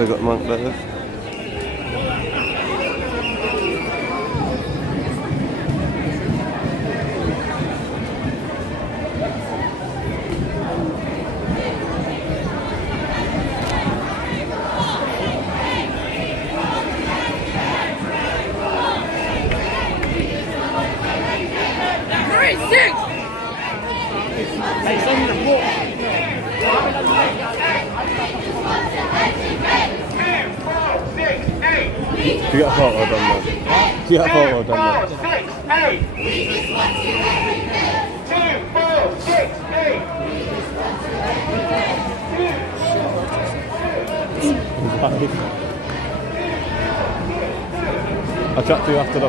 Big up Monk Better. You got a photo done there? You got a photo done there? 2, 4, 6, 8. 2, 4, 6, 8. I'll chat to you after the...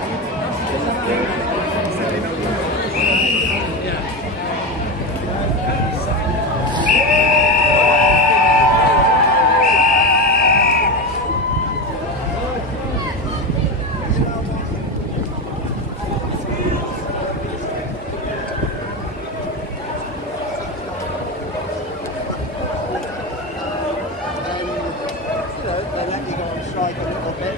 They let you go on strike a little bit.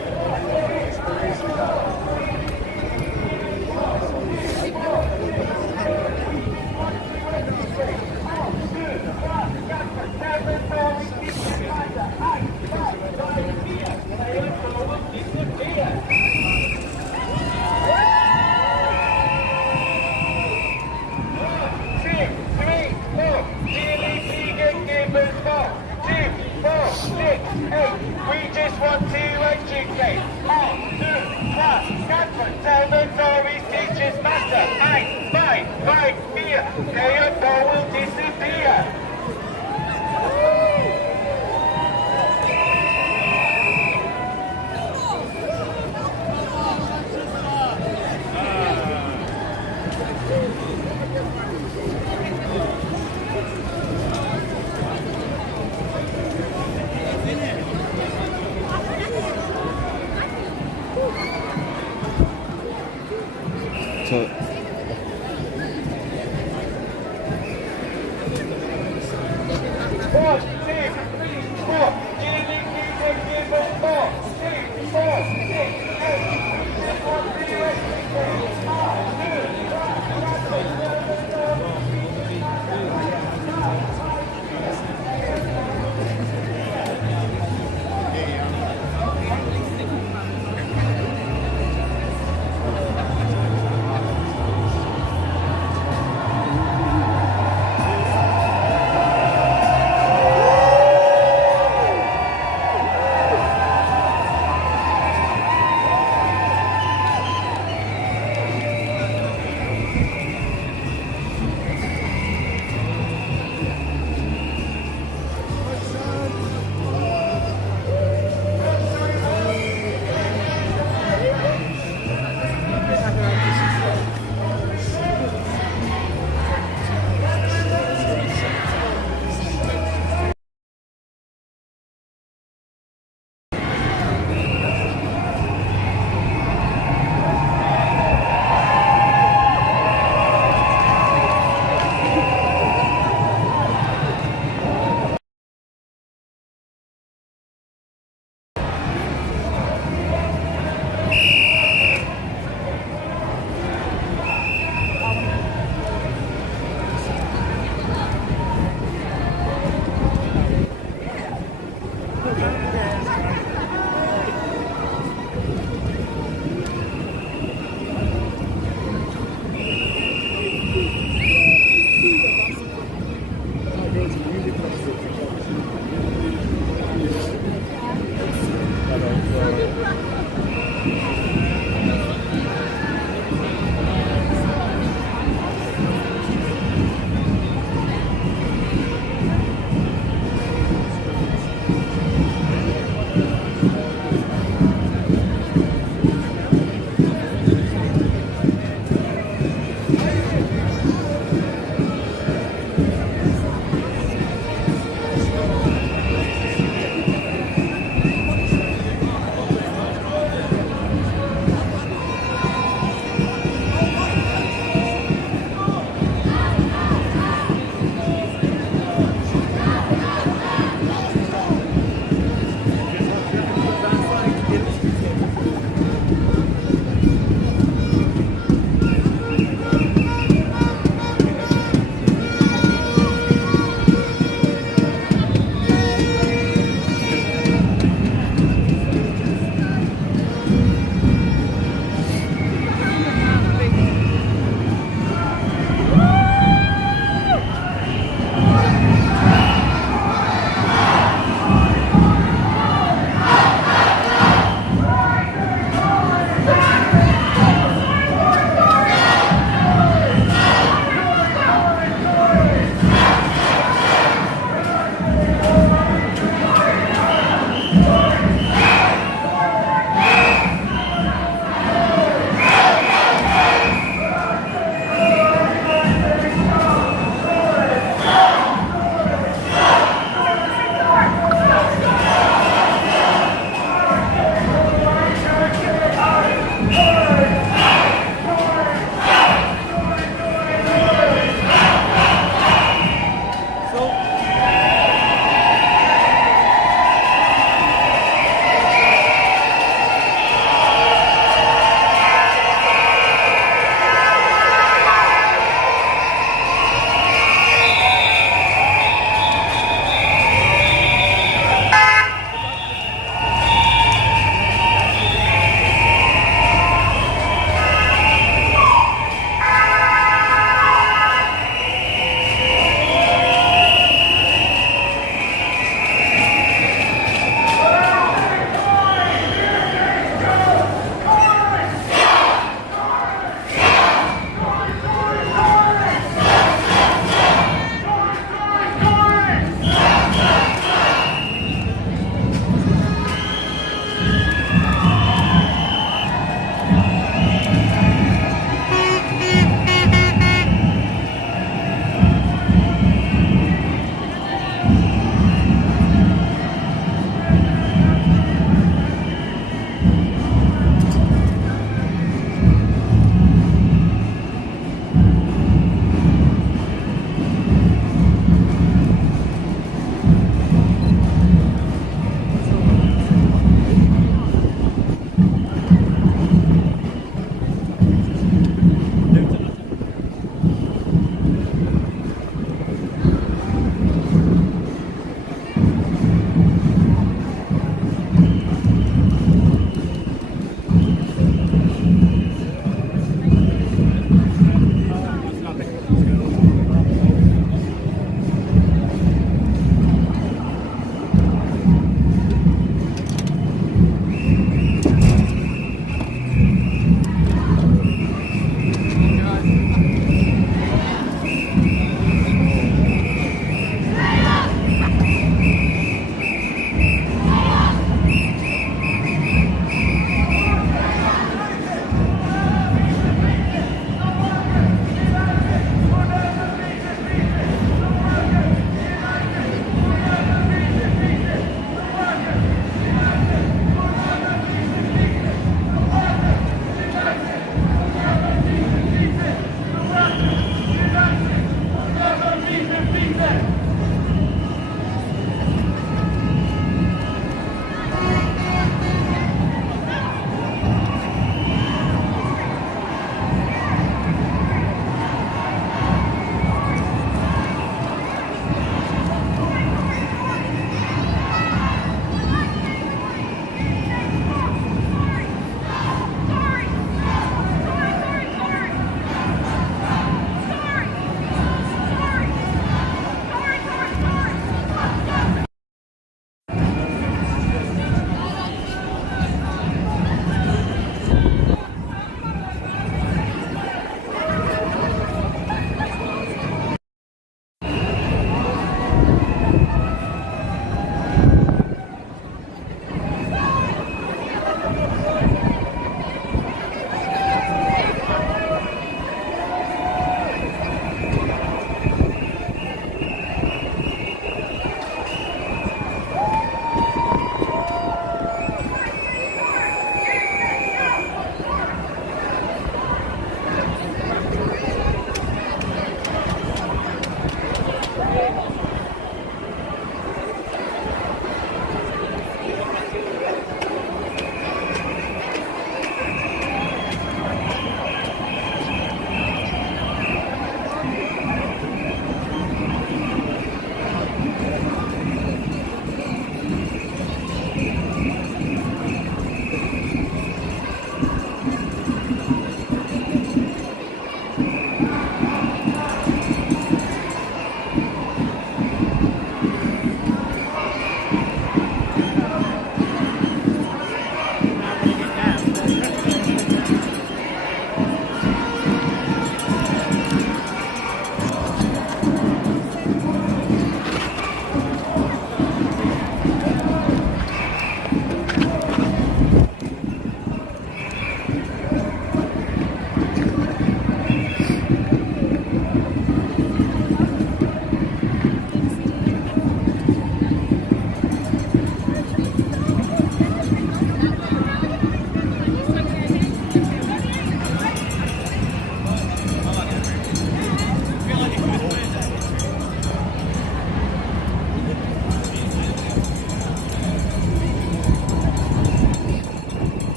We just want to educate. On to class, Catherine, Territories, teachers matter. Fight, fear. Theodore will disappear. So,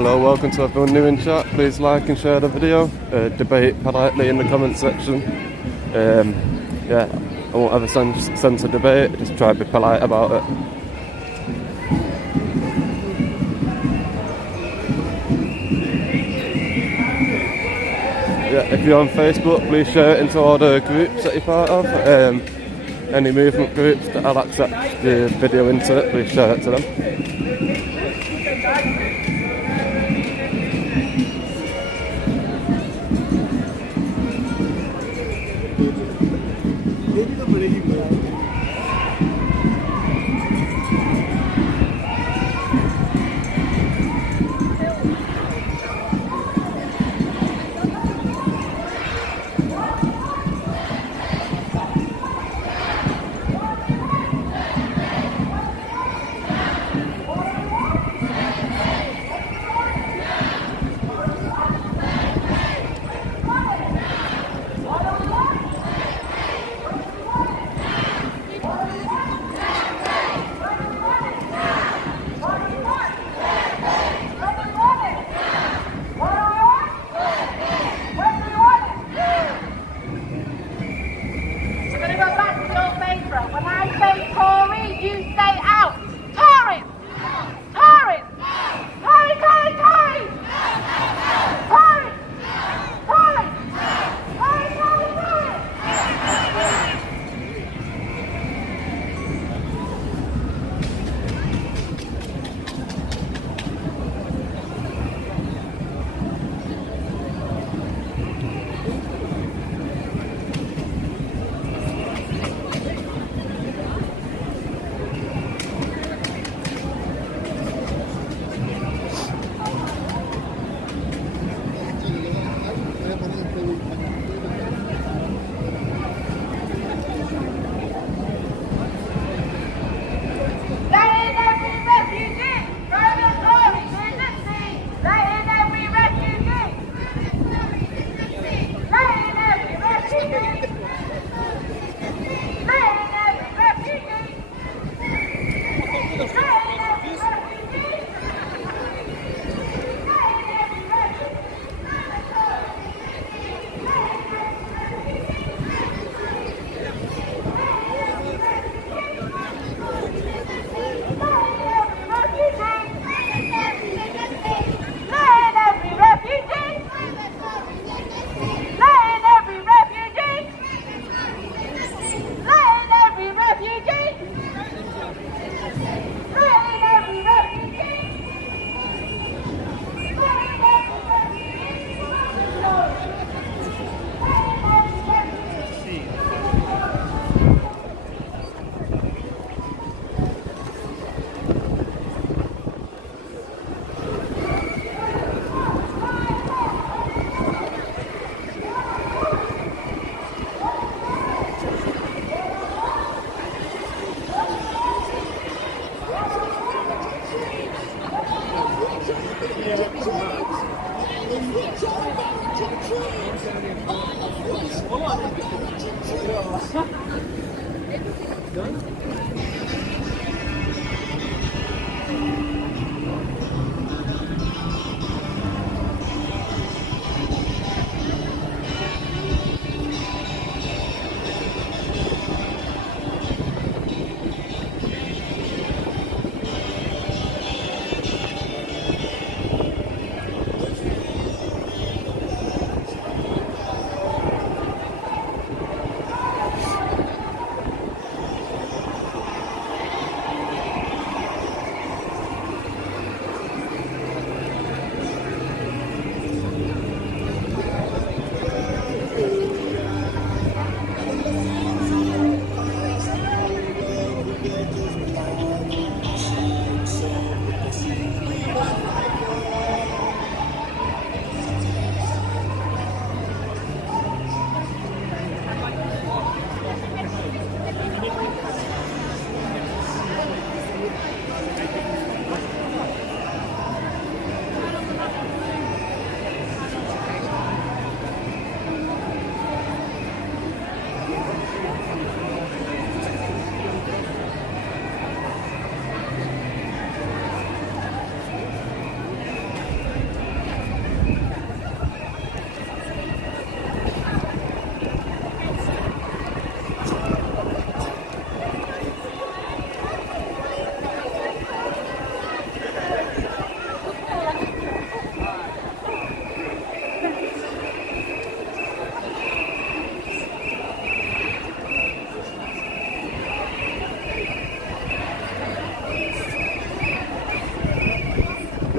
Hello, welcome to everyone new in chat. Please like and share the video. Debate politely in the comment section. Yeah, I won't ever censor debate, just try to be polite about it. Yeah, if you're on Facebook, please share it into all the groups that you're part of. Any movement groups that I'll accept the video into it, please share it to them.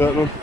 Yeah, man.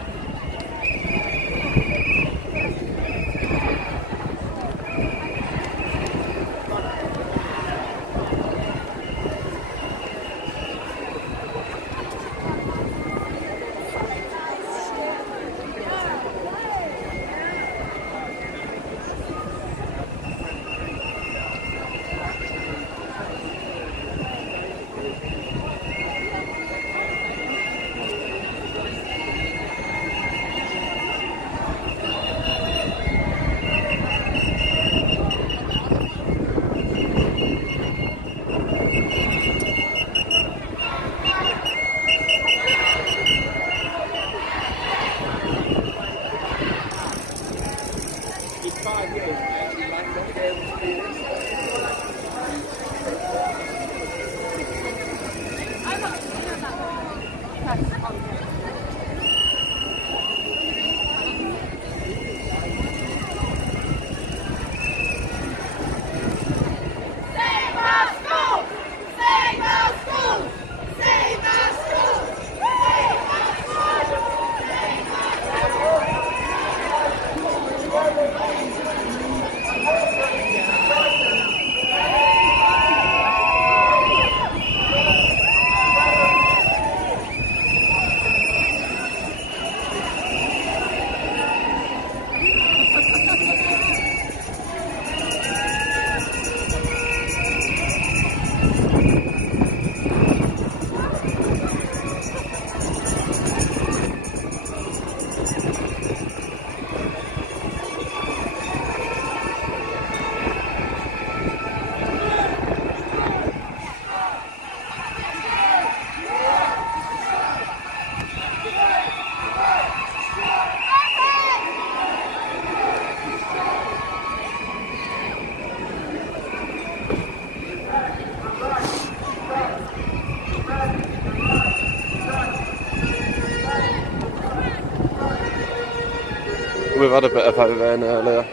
We've had a bit of heavy rain earlier.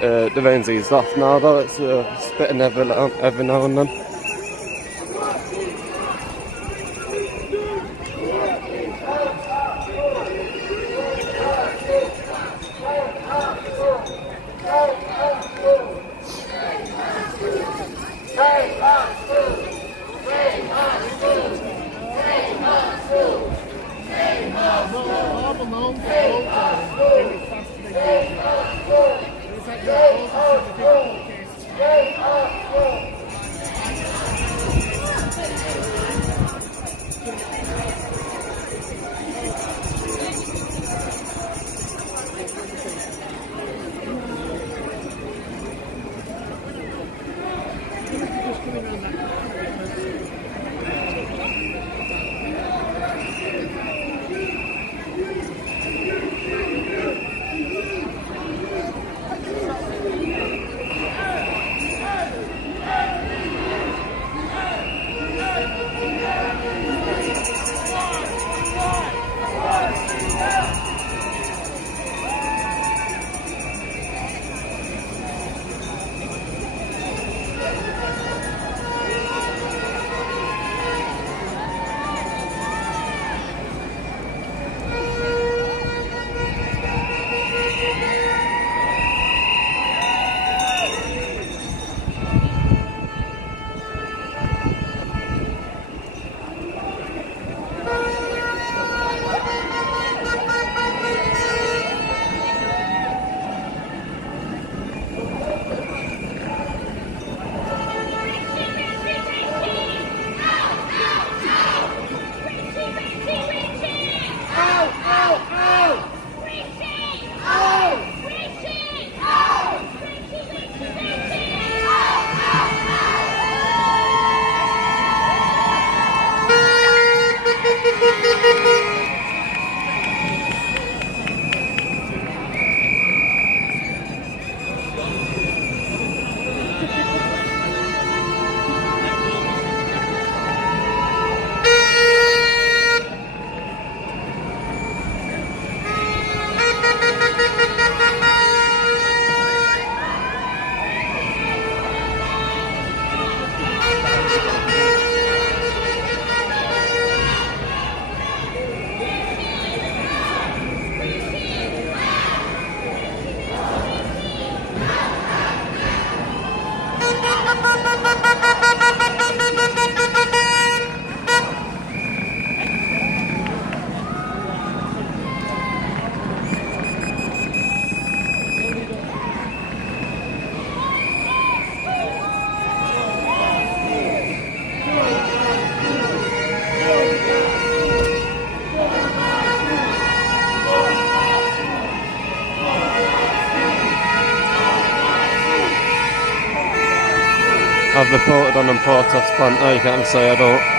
The rain's eased off now though, it's spitting every now and then. I've reported on and protest plant. No, you can't say I don't.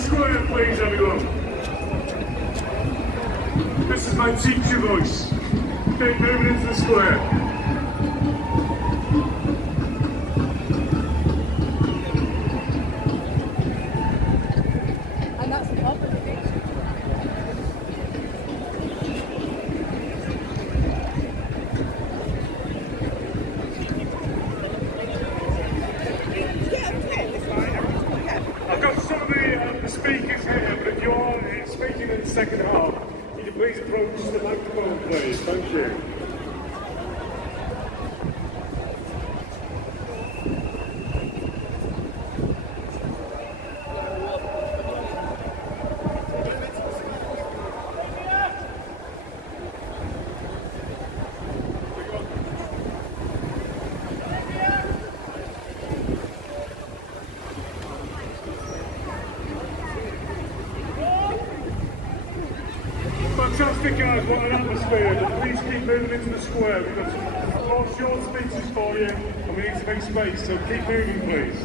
square, please, everyone. This is my teacher voice. Keep moving into the square. And that's the problem. I've got some of the speakers here, but if you're speaking in the second half, can you please approach the microphone, please? Thank you. Fantastic, guys, what an atmosphere. But please keep moving into the square. We've got some more short speeches for you, and we need to make space, so keep moving, please.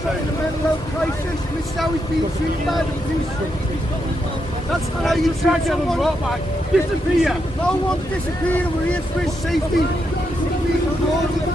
In a mental health crisis, and this is how he's being treated by the police. That's not how you treat someone. Disappear. No one's disappearing. We're here for his safety. Please record it.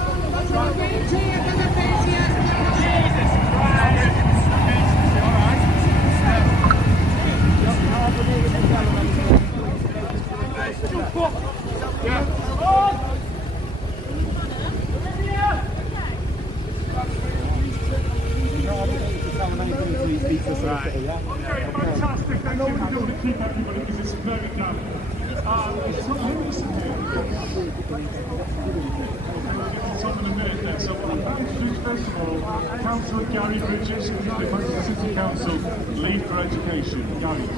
Okay, fantastic. Thank you. We're going to keep everybody because it's very damp. There's some homeless in here. Some in a minute there. So what I'm going to introduce first of all, Councillor Gary Bridges, who's the Manchester City Council Lead for Education. Gary.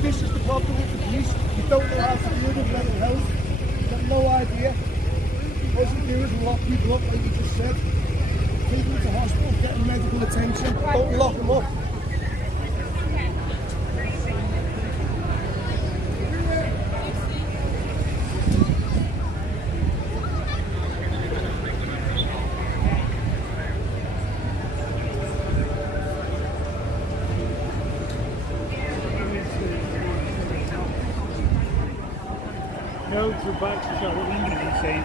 This is the problem with the police. You don't know how to deal with mental health. You have no idea. All you do is lock people up, like you just said. Take them to hospital, get them medical attention. Don't lock them up. No, to back to what England says,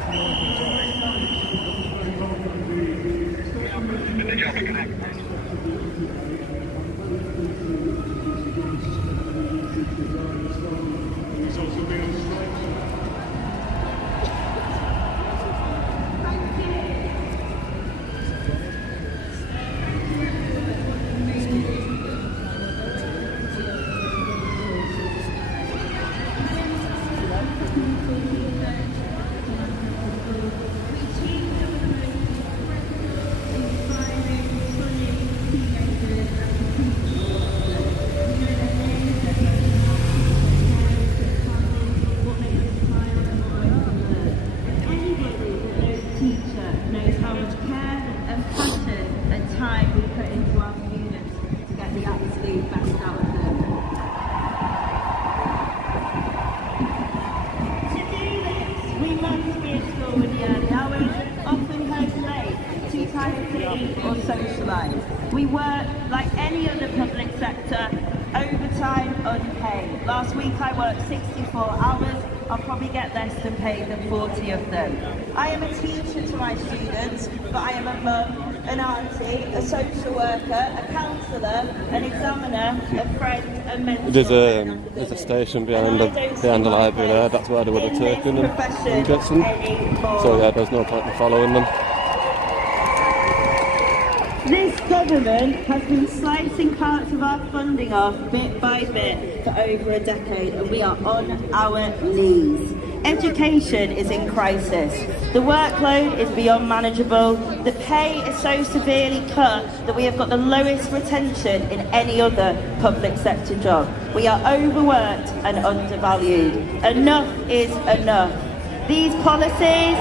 He's also been on strike. socialise. We work like any other public sector, overtime, unpaid. Last week I worked 64 hours. I'll probably get less than paid than 40 of them. I am a teacher to my students, but I am a mum, an auntie, a social worker, a counsellor, an examiner, a friend, a mentor. There's a station behind the library there. That's where they would have taken them. I'm guessing. So yeah, there's no point in following them. This government has been slicing parts of our funding off bit by bit for over a decade, and we are on our knees. Education is in crisis. The workload is beyond manageable. The pay is so severely cut that we have got the lowest retention in any other public sector job. We are overworked and undervalued. Enough is enough. These policies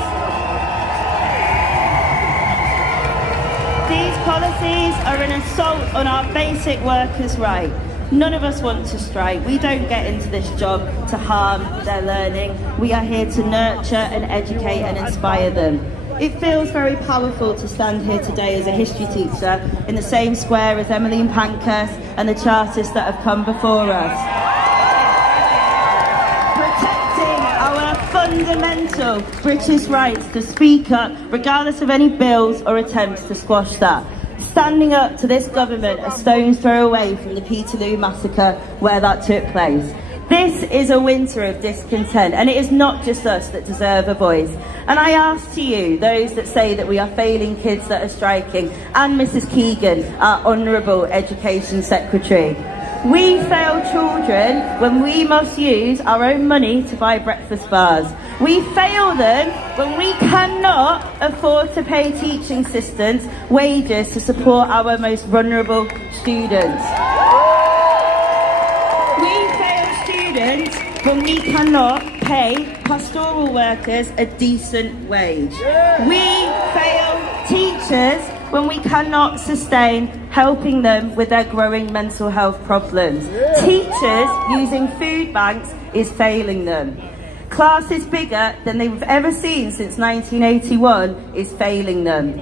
are an assault on our basic workers' right. None of us want to strike. We don't get into this job to harm their learning. We are here to nurture and educate and inspire them. It feels very powerful to stand here today as a history teacher in the same square as Emmeline Pankhurst and the Chartists that have come before us. Our fundamental British rights to speak up, regardless of any bills or attempts to squash that. Standing up to this government a stone's throw away from the Peterloo massacre where that took place. This is a winter of discontent, and it is not just us that deserve a voice. And I ask to you, those that say that we are failing kids that are striking, and Mrs. Keegan, our Honourable Education Secretary, we fail children when we must use our own money to buy breakfast bars. We fail them when we cannot afford to pay teaching assistants wages to support our most vulnerable students. We fail students when we cannot pay pastoral workers a decent wage. We fail teachers when we cannot sustain helping them with their growing mental health problems. Teachers using food banks is failing them. Classes bigger than they've ever seen since 1981 is failing them.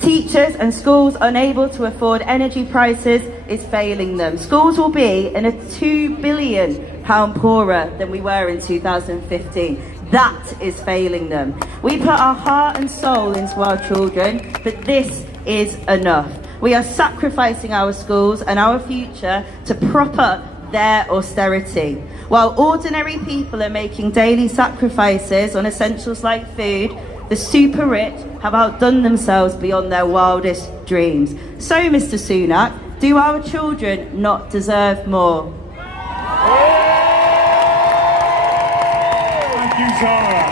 Teachers and schools unable to afford energy prices is failing them. Schools will be in a £2 billion poorer than we were in 2015. That is failing them. We put our heart and soul into our children, but this is enough. We are sacrificing our schools and our future to prop up their austerity. While ordinary people are making daily sacrifices on essentials like food, the super rich have outdone themselves beyond their wildest dreams. So, Mr. Sunak, do our children not deserve more? Thank you, Zara.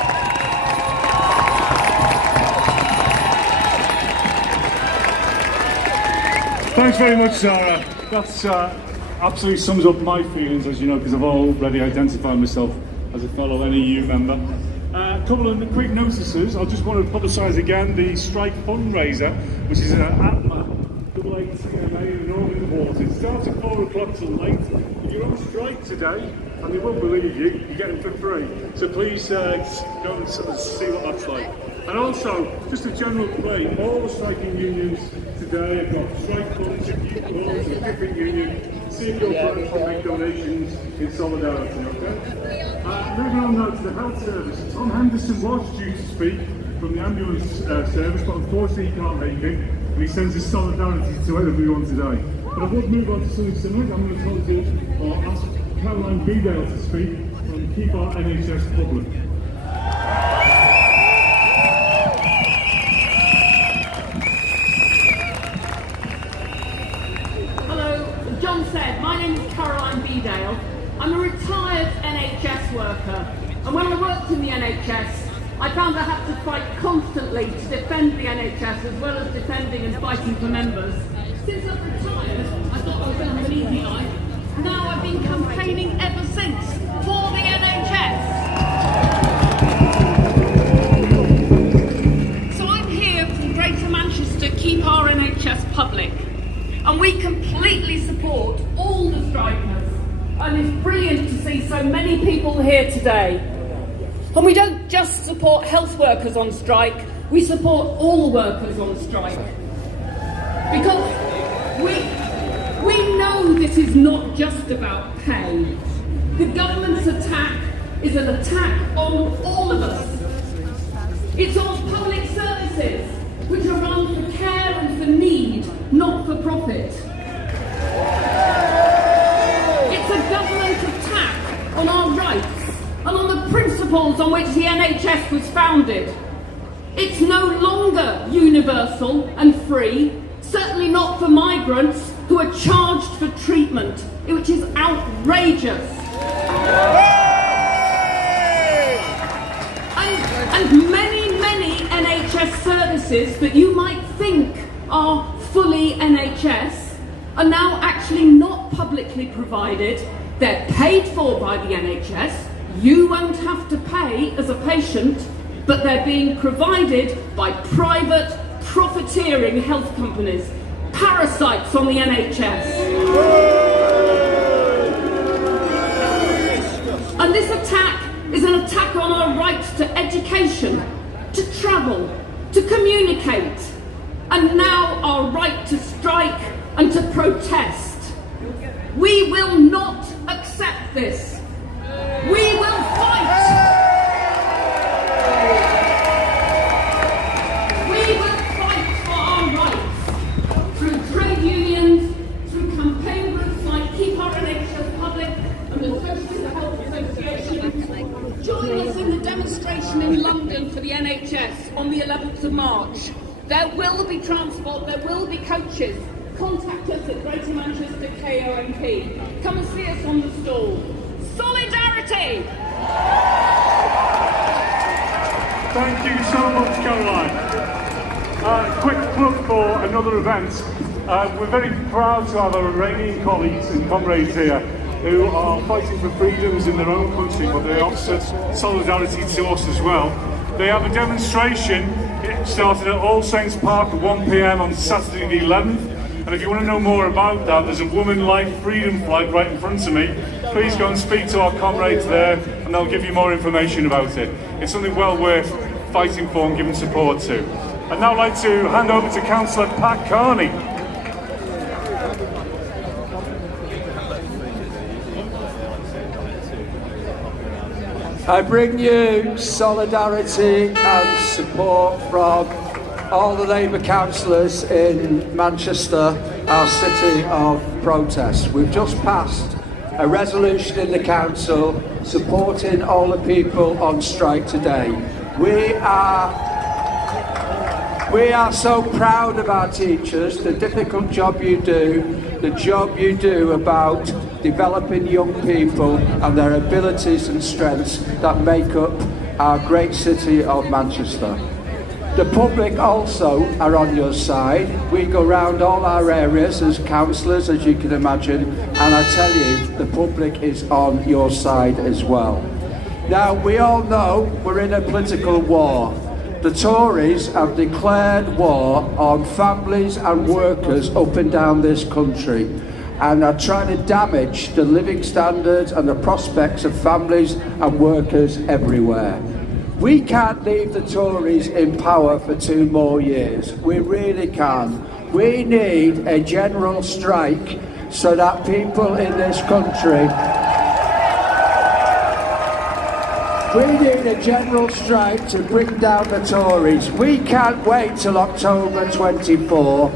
Thanks very much, Zara. That's absolutely sums up my feelings, as you know, because I've already identified myself as a fellow NEU member. A couple of quick notices. I just want to publicise again the strike fundraiser, which is ATMA, 88 CMA in Northern Quarter. It starts at 4 o'clock till late. If you're on strike today, and they won't believe you, you get them for free. So please go and see what that's like. And also, just a general plea, all the striking unions today have got strike funds, if you belong to a different union, see if your friends can make donations in solidarity, okay? Moving on now to the health service. Tom Henderson was due to speak from the ambulance service, but unfortunately he can't make it, and he sends his solidarity to everyone today. But I would move on to something similar. I'm going to ask Caroline Bedale to speak from Keep Our NHS Public. John said, my name is Caroline Bedale. I'm a retired NHS worker, and when I worked in the NHS, I found I had to fight constantly to defend the NHS as well as defending and fighting for members. Since I've retired, I thought I was going to have an easy life. Now I've been campaigning ever since for the NHS. So I'm here from Greater Manchester, Keep Our NHS Public. And we completely support all the strikers. And it's brilliant to see so many people here today. And we don't just support health workers on strike, we support all workers on strike. Because we know this is not just about pay. The government's attack is an attack on all of us. It's on public services, which are run for care and for need, not for profit. It's a government attack on our rights and on the principles on which the NHS was founded. It's no longer universal and free, certainly not for migrants who are charged for treatment, which is outrageous. And many NHS services that you might think are fully NHS are now actually not publicly provided. They're paid for by the NHS. You won't have to pay as a patient, but they're being provided by private, profiteering health companies, parasites on the NHS. And this attack is an attack on our rights to education, to travel, to communicate, and now our right to strike and to protest. We will not accept this. We will fight. We will fight for our rights through trade unions, through campaign groups like Keep Our NHS Public and the Socialist Health Association. Join us in the demonstration in London for the NHS on the 11th of March. There will be transport, there will be coaches. Contact us at Greater Manchester KOMP. Come and see us on the stall. Solidarity! Thank you so much, Caroline. Quick plug for another event. We're very proud to have our Iranian colleagues and comrades here who are fighting for freedoms in their own country, but they offer solidarity to us as well. They have a demonstration. It started at All Saints Park at 1 p.m. on Saturday the 11th. And if you want to know more about that, there's a Woman Life Freedom flag right in front of me. Please go and speak to our comrades there and they'll give you more information about it. It's something well worth fighting for and giving support to. I'd now like to hand over to Councillor Pat Carney. I bring you solidarity and support from all the Labour councillors in Manchester, our city of protest. We've just passed a resolution in the council supporting all the people on strike today. We are so proud of our teachers, the difficult job you do, the job you do about developing young people and their abilities and strengths that make up our great city of Manchester. The public also are on your side. We go round all our areas as councillors, as you can imagine, and I tell you, the public is on your side as well. Now, we all know we're in a political war. The Tories have declared war on families and workers up and down this country and are trying to damage the living standards and the prospects of families and workers everywhere. We can't leave the Tories in power for 2 more years. We really can't. We need a general strike so that people in this country... We need a general strike to bring down the Tories. We can't wait till October 24.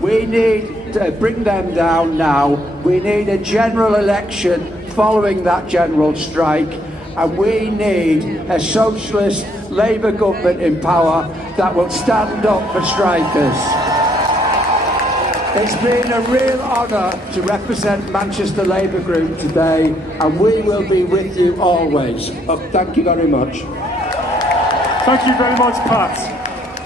We need to bring them down now. We need a general election following that general strike. And we need a socialist Labour government in power that will stand up for strikers. It's been a real honour to represent Manchester Labour Group today, and we will be with you always. Thank you very much. Thank you very much, Pat.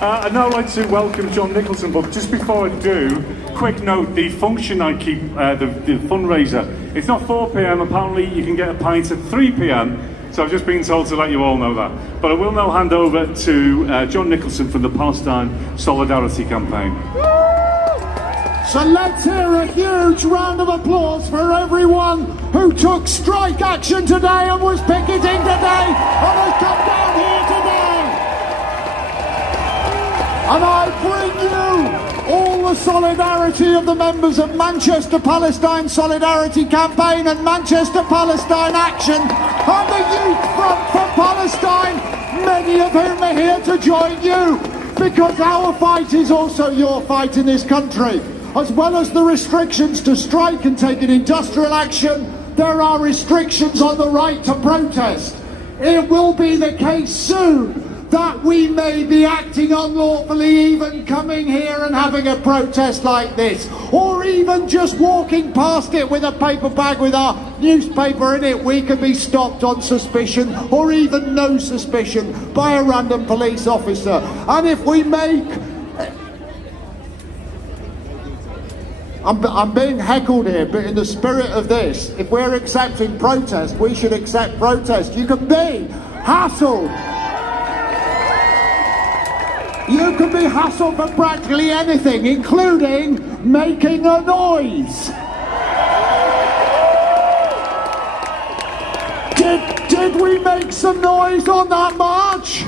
I'd now like to welcome John Nicholson, but just before I do, quick note, the function I keep, the fundraiser, it's not 4 p.m, apparently you can get a pint at 3 p.m, so I've just been told to let you all know that. But I will now hand over to John Nicholson from the Palestine Solidarity Campaign. So let's hear a huge round of applause for everyone who took strike action today and was picketing today and has come down here today. And I bring you all the the solidarity of the members of Manchester Palestine Solidarity Campaign and Manchester Palestine Action and the Youth Front for Palestine, many of whom are here to join you, because our fight is also your fight in this country. As well as the restrictions to strike and take an industrial action, there are restrictions on the right to protest. It will be the case soon that we may be acting unlawfully, even coming here and having a protest like this, or even just walking past it with a paper bag with our newspaper in it. We could be stopped on suspicion, or even no suspicion, by a random police officer. And if we make... I'm being heckled here, but in the spirit of this, if we're accepting protest, we should accept protest. You can be hassled. You can be hassled for practically anything, including making a noise. Did we make some noise on that march?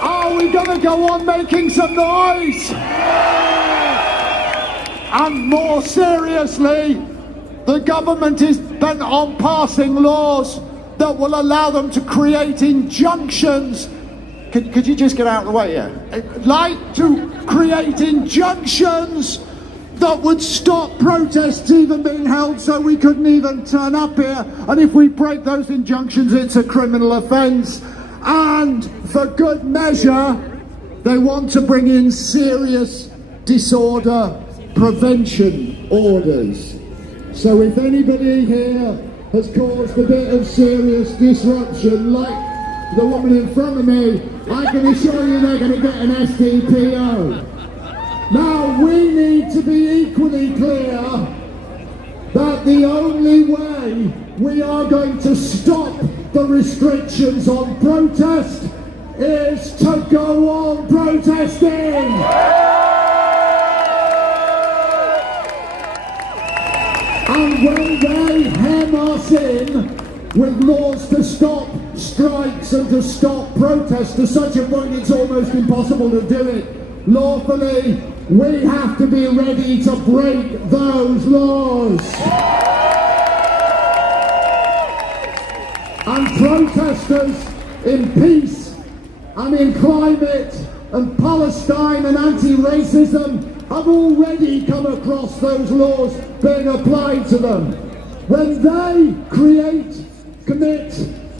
Are we going to go on making some noise? And more seriously, the government is bent on passing laws that will allow them to create injunctions. Could you just get out of the way here? Like to create injunctions that would stop protests even being held, so we couldn't even turn up here. And if we break those injunctions, it's a criminal offence. And for good measure, they want to bring in serious disorder prevention orders. So if anybody here has caused a bit of serious disruption, like the woman in front of me, I can assure you they're going to get an SDPO. Now, we need to be equally clear that the only way we are going to stop the restrictions on protest is to go on protesting. And when they hem us in with laws to stop strikes and to stop protests to such a point it's almost impossible to do it lawfully, we have to be ready to break those laws. And protesters in peace and in climate and Palestine and anti-racism have already come across those laws being applied to them. When they commit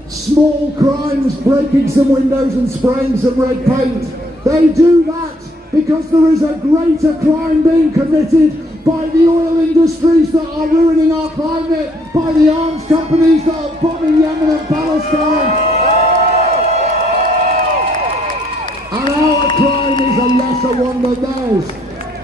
small crimes, breaking some windows and spraying some red paint, they do that because there is a greater crime being committed by the oil industries that are ruining our climate, by the arms companies that are bombing Yemen and Palestine. And our crime is a lesser one than theirs.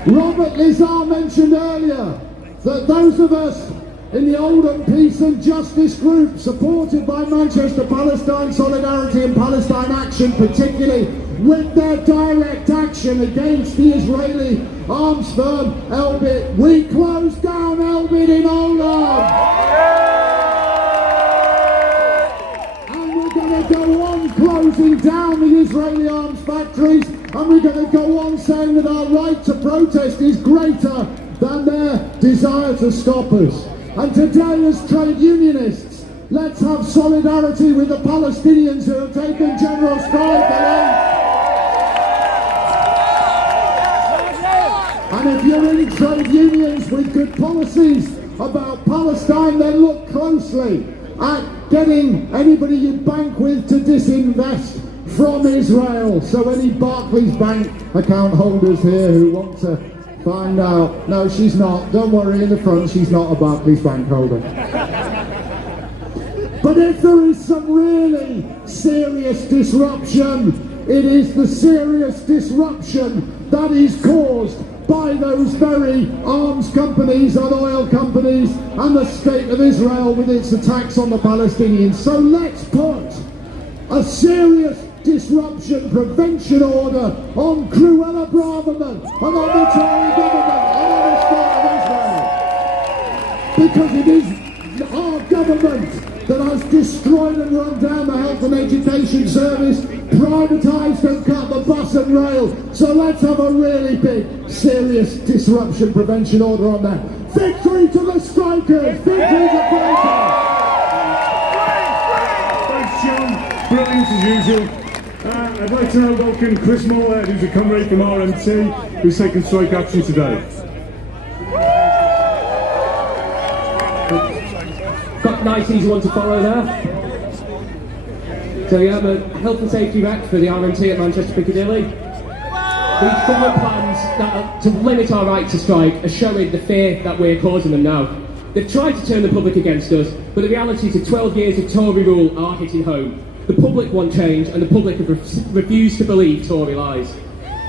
Robert Lizar mentioned earlier that those of us in the Oldham Peace and Justice Group, supported by Manchester Palestine Solidarity and Palestine Action particularly, with their direct action against the Israeli arms firm Elbit, we closed down Elbit in Oldham. And we're going to go on closing down the Israeli arms factories, and we're going to go on saying that our right to protest is greater than their desire to stop us. And today, as trade unionists, let's have solidarity with the Palestinians who have taken general strike. And if you're in trade unions with good policies about Palestine, then look closely at getting anybody you bank with to disinvest from Israel. So any Barclays Bank account holders here who want to find out, no, she's not, don't worry, in the front, she's not a Barclays Bank holder. But if there is some really serious disruption, it is the serious disruption that is caused by those very arms companies and oil companies and the state of Israel with its attacks on the Palestinians. So let's put a serious disruption prevention order on Cruella Braverman and on the Tory government and on the state of Israel. Because it is our government that has destroyed and run down the health and education service, privatised and cut the bus and rail. So let's have a really big, serious disruption prevention order on that. Victory to the strikers! Victory to the breakers! Thanks, John. Brilliant as usual. I'd like to now welcome Chris Moorhead, who's a comrade from RMT, who's taken strike action today. Got a nice easy one to follow there. So yeah, I'm a health and safety rep for the RMT at Manchester Piccadilly. These government plans that are to limit our right to strike are showing the fear that we're causing them now. They've tried to turn the public against us, but the realities of 12 years of Tory rule are hitting home. The public want change, and the public have refused to believe Tory lies.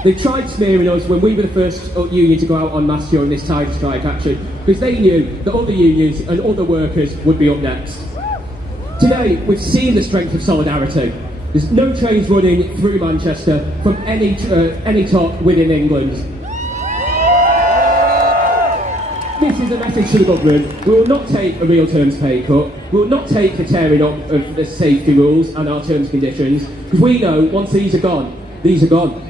They tried smearing us when we were the first union to go out en masse during this tide strike action, because they knew that other unions and other workers would be up next. Today, we've seen the strength of solidarity. There's no trains running through Manchester from any top within England. This is a message to the government. We will not take a real terms pay cut. We will not take the tearing up of the safety rules and our terms and conditions, because we know once these are gone, these are gone.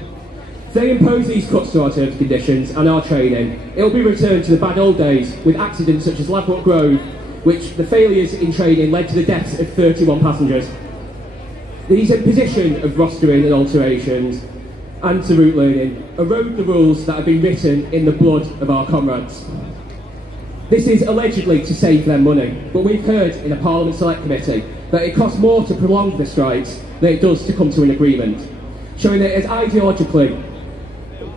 If they impose these cuts to our terms and conditions and our training, it will be returned to the bad old days with accidents such as Ladbroke Grove, which the failures in training led to the deaths of 31 passengers. These imposition of rostering and alterations and to route learning erode the rules that have been written in the blood of our comrades. This is allegedly to save them money, but we've heard in a Parliament Select Committee that it costs more to prolong the strikes than it does to come to an agreement, showing that it's ideologically,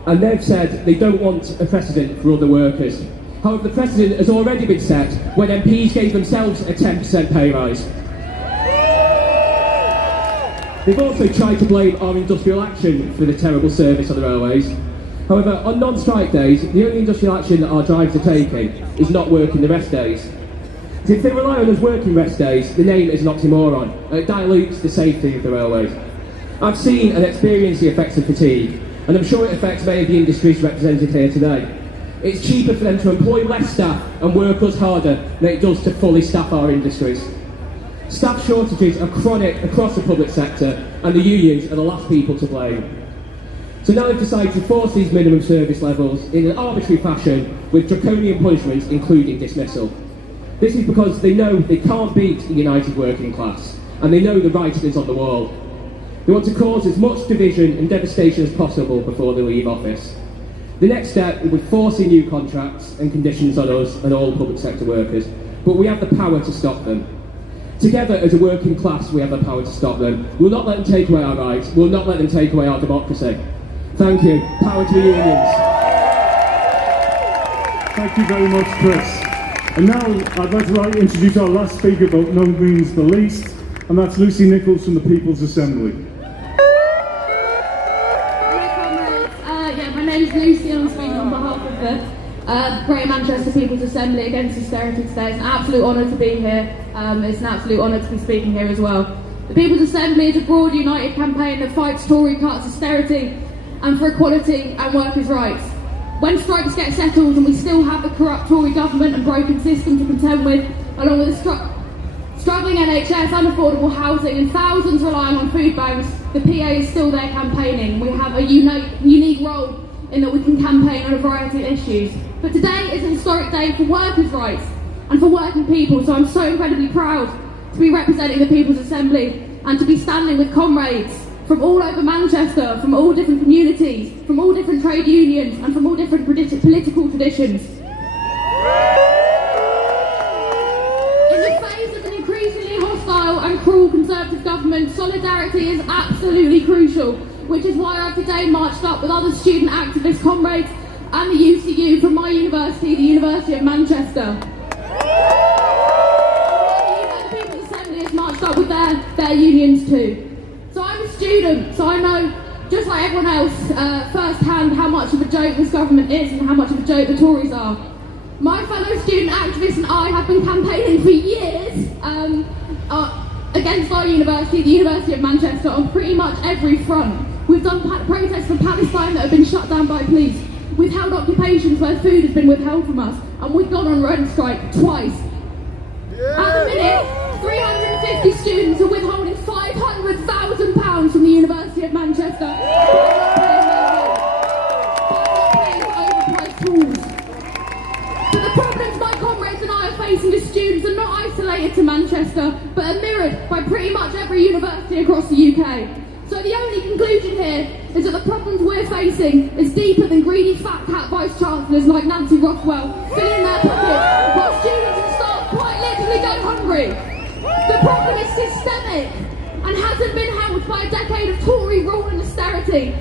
and they've said they don't want a precedent for other workers. However, the precedent has already been set when MPs gave themselves a 10% pay rise. They've also tried to blame our industrial action for the terrible service on the railways. However, on non-strike days, the only industrial action that our drivers are taking is not working the rest days. So if they rely on us working rest days, the name is an oxymoron, and it dilutes the safety of the railways. I've seen and experienced the effects of fatigue, and I'm sure it affects many of the industries represented here today. It's cheaper for them to employ less staff and work us harder than it does to fully staff our industries. Staff shortages are chronic across the public sector, and the unions are the last people to blame. So now they've decided to force these minimum service levels in an arbitrary fashion with draconian punishments, including dismissal. This is because they know they can't beat the united working class, and they know the writing is on the wall. They want to cause as much division and devastation as possible before they leave office. The next step will be forcing new contracts and conditions on us and all public sector workers, but we have the power to stop them. Together as a working class, we have the power to stop them. We'll not let them take away our rights. We'll not let them take away our democracy. Thank you. Power to the unions. Thank you very much, Chris. And now I'd like to introduce our last speaker, but no means the least, and that's Lucy Nichols from the People's Assembly. My name's Lucy and I'm speaking on behalf of the Greater Manchester People's Assembly against austerity today. It's an absolute honour to be here. It's an absolute honour to be speaking here as well. The People's Assembly is a broad, united campaign that fights Tory cuts, austerity and for equality and workers' rights. When strikes get settled and we still have the corrupt Tory government and broken system to contend with, along with a struggling NHS, unaffordable housing and thousands relying on food banks, the PA is still there campaigning. We have a unique role in that we can campaign on a variety of issues. But today is a historic day for workers' rights and for working people, so I'm so incredibly proud to be representing the People's Assembly and to be standing with comrades from all over Manchester, from all different communities, from all different trade unions and from all different political traditions. In the face of an increasingly hostile and cruel Conservative government, solidarity is absolutely crucial, which is why I've today marched up with other student activist comrades and the UCU from my university, the University of Manchester. The People's Assembly has marched up with their unions too. So I'm a student, so I know, just like everyone else, firsthand how much of a joke this government is and how much of a joke the Tories are. My fellow student activists and I have been campaigning for years against our university, the University of Manchester, on pretty much every front. We've done protests for Palestine that have been shut down by police. We've held occupations where food has been withheld from us, and we've gone on rent strike twice. At the minute, 350 students are withholding £500,000 from the University City of Manchester by not paying overpriced tools. But the problems my comrades and I are facing as students are not isolated to Manchester, but are mirrored by pretty much every university across the UK. So the only conclusion here is that the problems we're facing is deeper than greedy fat cat vice-chancellors like Nancy Rothwell filling their pockets while students and staff quite literally go hungry. The problem is systemic and hasn't been helped by a decade of Tory rule and austerity,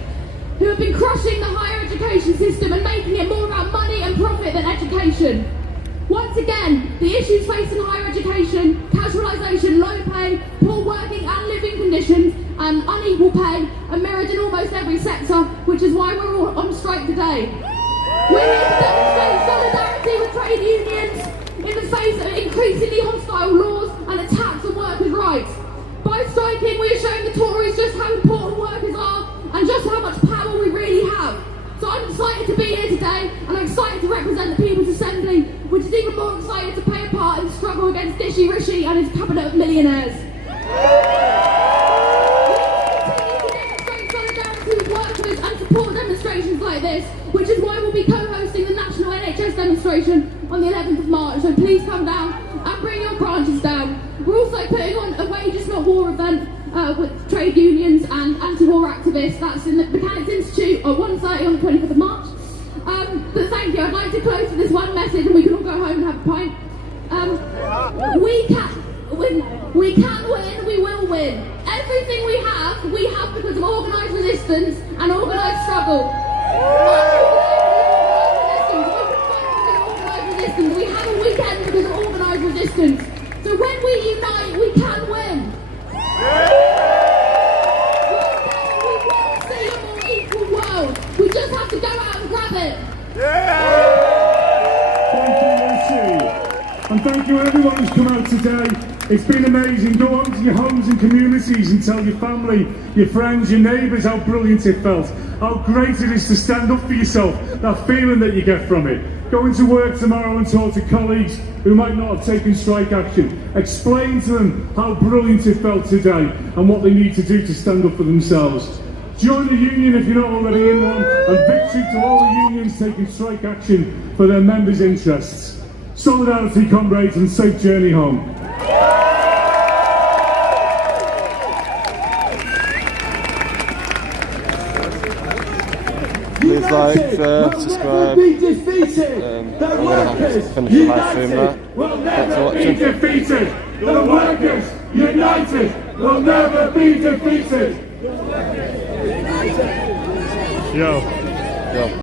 who have been crushing the higher education system and making it more about money and profit than education. Once again, the issues facing higher education, casualisation, low pay, poor working and living conditions and unequal pay are mirrored in almost every sector, which is why we're all on strike today. We're here to demonstrate solidarity with trade unions in the face of increasingly hostile laws and attacks on workers' rights. By striking, we are showing the Tories just how important workers are and just how much power we really have. So I'm excited to be here today, and I'm excited to represent the People's Assembly, which is even more excited to play a part in the struggle against Rishi Rishi and his cabinet of millionaires. Workers and support demonstrations like this, which is why we'll be co-hosting the National NHS demonstration on the 11th of March, so please come down and bring your branches down. We're also putting on a Wages Not War event with trade unions and anti-war activists. That's in the Mechanics Institute at 1:30 on the 25th of March. But thank you. I'd like to close with this one message and we can all go home and have a pint. We can win, we will win. Everything we have because of organised resistance and organised struggle. We have a weekend because of organised resistance. So when we unite, we can win. One day we will see a more equal world. We just have to go out and grab it. Thank you, Lucy. And thank you everyone who's come out today. It's been amazing. Go on to your homes and communities and tell your family, your friends, your neighbours how brilliant it felt. How great it is to stand up for yourself, that feeling that you get from it. Go into work tomorrow and talk to colleagues who might not have taken strike action. Explain to them how brilliant it felt today and what they need to do to stand up for themselves. Join the union if you're not already in one, and victory to all the unions taking strike action for their members' interests. Solidarity, comrades, and safe journey home. Please like, share, subscribe. I'm going to have to finish the live stream now. Thanks for watching. Defeated. The workers united will never be defeated. Yo.